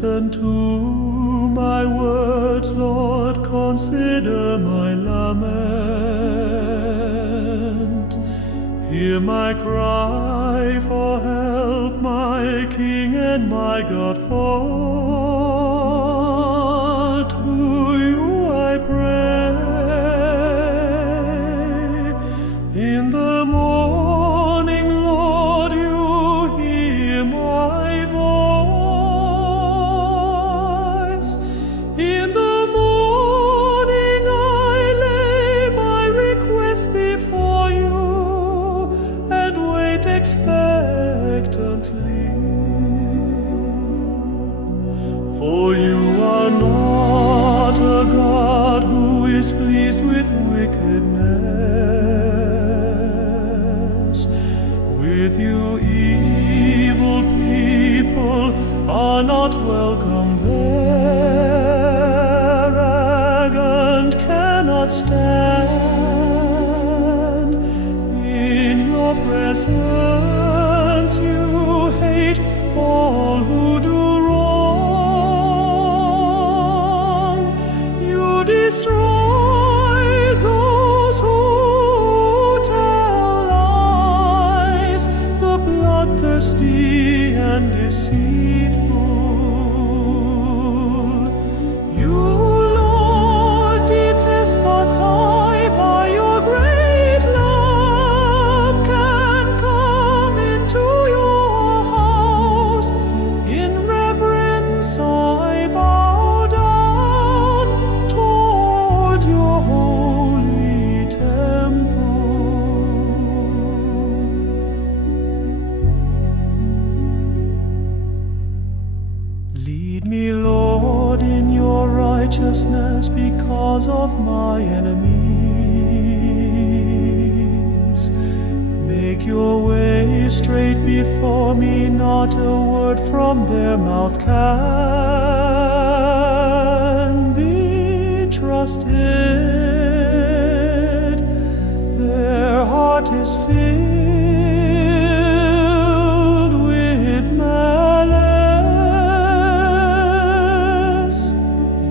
Listen to my words, Lord, consider my lament. Hear my cry for help, my King and my God, for to you I pray. In the morning, Lord, you hear my voice. In the morning I lay my request before you and wait expectantly. For you are not a God who is pleased with wickedness. With you evil people are not welcome there, and cannot stand in your presence. You hate all who do wrong. You destroy those who tell lies, the bloodthirsty and deceitful. You, Lord, detest, but I, by your great love, can come into your house. In reverence I bow down toward your holy temple. Lead me, Lord, in your righteousness because of my enemies. Make your way straight before me, not a word from their mouth can be trusted. Their heart is filled with malice.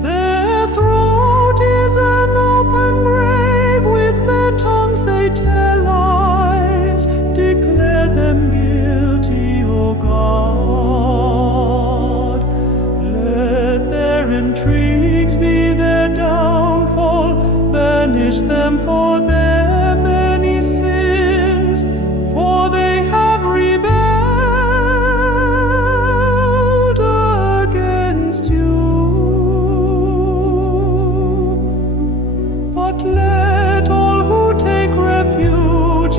Their throat is an open grave, with their tongues they tell lies. Declare them guilty, O God. Let their intrigues be their downfall. Banish them for their many sins, for they have rebelled against you. But let all who take refuge